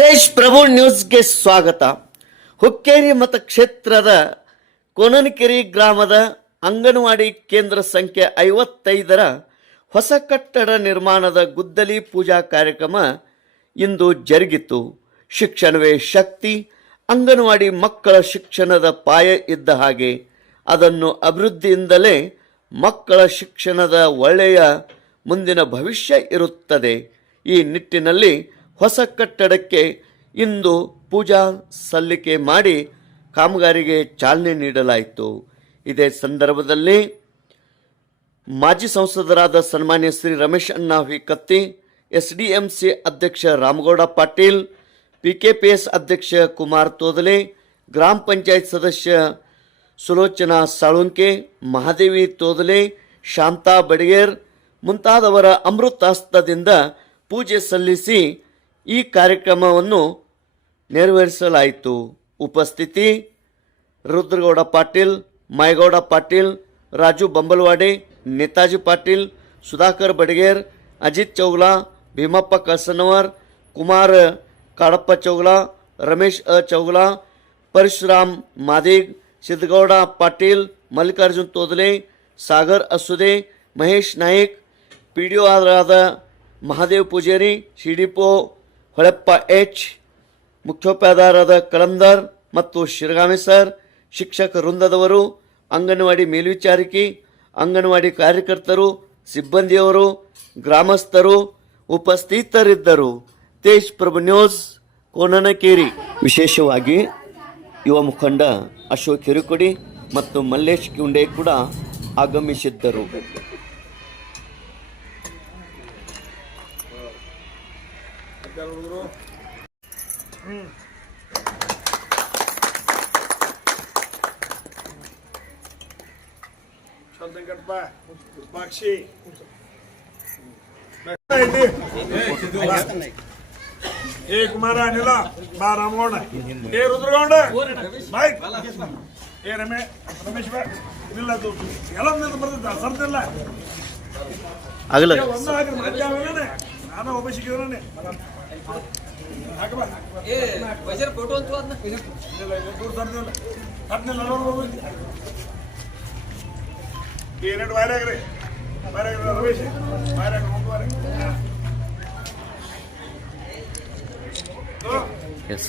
ತೇಜ್ ಪ್ರಭು ನ್ಯೂಸ್ಗೆ ಸ್ವಾಗತ. ಹುಕ್ಕೇರಿ ಮತಕ್ಷೇತ್ರದ ಕೊನನಕೆರಿ ಗ್ರಾಮದ ಅಂಗನವಾಡಿ ಕೇಂದ್ರ ಸಂಖ್ಯೆ ಐವತ್ತೈದರ ಹೊಸ ಕಟ್ಟಡ ನಿರ್ಮಾಣದ ಗುದ್ದಲಿ ಪೂಜಾ ಕಾರ್ಯಕ್ರಮ ಇಂದು ಜರುಗಿತು. ಶಿಕ್ಷಣವೇ ಶಕ್ತಿ, ಅಂಗನವಾಡಿ ಮಕ್ಕಳ ಶಿಕ್ಷಣದ ಪಾಯ ಇದ್ದ ಹಾಗೆ ಅದನ್ನು ಅಭಿವೃದ್ಧಿಯಿಂದಲೇ ಮಕ್ಕಳ ಶಿಕ್ಷಣದ ಒಳ್ಳೆಯ ಮುಂದಿನ ಭವಿಷ್ಯ ಇರುತ್ತದೆ. ಈ ನಿಟ್ಟಿನಲ್ಲಿ ಹೊಸ ಕಟ್ಟಡಕ್ಕೆ ಇಂದು ಪೂಜಾ ಸಲ್ಲಿಕೆ ಮಾಡಿ ಕಾಮಗಾರಿಗೆ ಚಾಲನೆ ನೀಡಲಾಯಿತು. ಇದೇ ಸಂದರ್ಭದಲ್ಲಿ ಮಾಜಿ ಸಂಸದರಾದ ಸನ್ಮಾನ್ಯ Shri Ramesh ಅಣ್ಣಾವಿ Katti S D M C ಅಧ್ಯಕ್ಷ Ramagouda Patil P K P S ಅಧ್ಯಕ್ಷ ಕುಮಾರ್ ತೋದಲೆ, ಗ್ರಾಮ ಪಂಚಾಯತ್ ಸದಸ್ಯ ಸುಲೋಚನಾ ಸಾಳುಂಕೆ, ಮಹಾದೇವಿ ತೋದಲೆ, ಶಾಂತಾ ಬಡಿಗೇರ್ ಮುಂತಾದವರ ಅಮೃತಾಸ್ತದಿಂದ ಪೂಜೆ ಸಲ್ಲಿಸಿ ಈ ಕಾರ್ಯಕ್ರಮವನ್ನು ನೆರವೇರಿಸಲಾಯಿತು ಉಪಸ್ಥಿತಿ ರುದ್ರಗೌಡ ಪಾಟೀಲ್ ಮಾಯಗೌಡ ಪಾಟೀಲ್ ರಾಜು ಬಂಬಲ್ವಾಡೆ ನೇತಾಜಿ ಪಾಟೀಲ್ ಸುಧಾಕರ್ ಬಡಗೇರ್ ಅಜಿತ್ ಚೌಗ್ಲಾ ಭೀಮಪ್ಪ ಕಳಸನವರ್ ಕುಮಾರ್ ಕಾಡಪ್ಪ ಚೌಗ್ಲಾ ರಮೇಶ್ ಅ ಚೌಗ್ಲಾ ಪರಶುರಾಮ್ ಮಾದಿಗ್ ಸಿದ್ದಗೌಡ ಪಾಟೀಲ್ ಮಲ್ಲಿಕಾರ್ಜುನ್ ತೋದಲೆ ಸಾಗರ್ ಅಸುದೆ ಮಹೇಶ್ ನಾಯ್ಕ್ ಪಿ ಡಿ ಆದ ಮಹಾದೇವ್ ಪೂಜಾರಿ ಸಿ ಡಿ ಪೋ ಹೊಳೆಪ್ಪ ಎಚ್, ಮುಖ್ಯೋಪಾಧ್ಯಾಯರಾದ ಕಳಂದರ್ ಮತ್ತು ಶಿರಗಾಮಿ ಸರ್, ಶಿಕ್ಷಕ ವೃಂದದವರು, ಅಂಗನವಾಡಿ ಮೇಲ್ವಿಚಾರಕಿ, ಅಂಗನವಾಡಿ ಕಾರ್ಯಕರ್ತರು, ಸಿಬ್ಬಂದಿಯವರು, ಗ್ರಾಮಸ್ಥರು ಉಪಸ್ಥಿತರಿದ್ದರು. ತೇಜ್ ಪ್ರಭು ನ್ಯೂಸ್, ಕೋನನಕೇರಿ. ವಿಶೇಷವಾಗಿ ಯುವ ಮುಖಂಡ ಅಶೋಕ್ ಹಿರುಕೊಡಿ ಮತ್ತು ಮಲ್ಲೇಶ್ ಕಿಂಡೆ ಕೂಡ ಆಗಮಿಸಿದ್ದರು. ಚಂದಂಗಪ್ಪ ಬಾಕ್ಷಿ ಏ ಕುಮಾರ ಅನಿಲ ಬಾ ರಾಮಗೌಡ. ಏ ರುದ್ರಗೌಡ ಬಾಯ್. ಏ ರಮೇ ರಮೇಶ್ ಬಾ. ಇಲ್ಲ ಅದು ಎಲ್ಲ ನಿಂತು ಬರ್ತೈತೆ ಸರ್ತಿಲ್ಲ ಆಗಲ್ಲ. ನಾನು ಒಬ್ಬ ಸಿಕ್ಕಿದ್ರೆ ಏ ವಜರ್ ಫೋಟೋ ಅಂತ ಅದನ್ನ ಇಲ್ಲ ಇಲ್ಲ ದೂರ ಸರ್ದಿಲ್ಲ ಹತ್ತಿಲ್ಲ ನೋಡ್ಬೋದು ಏನೆರಡು ವಾರಾಗ್ರಿ ವಾರಾಗ್ರಿ ರಮೇಶ್ ವಾರಾಗ್ರಿ ಒಂದು ವಾರ ಎಸ್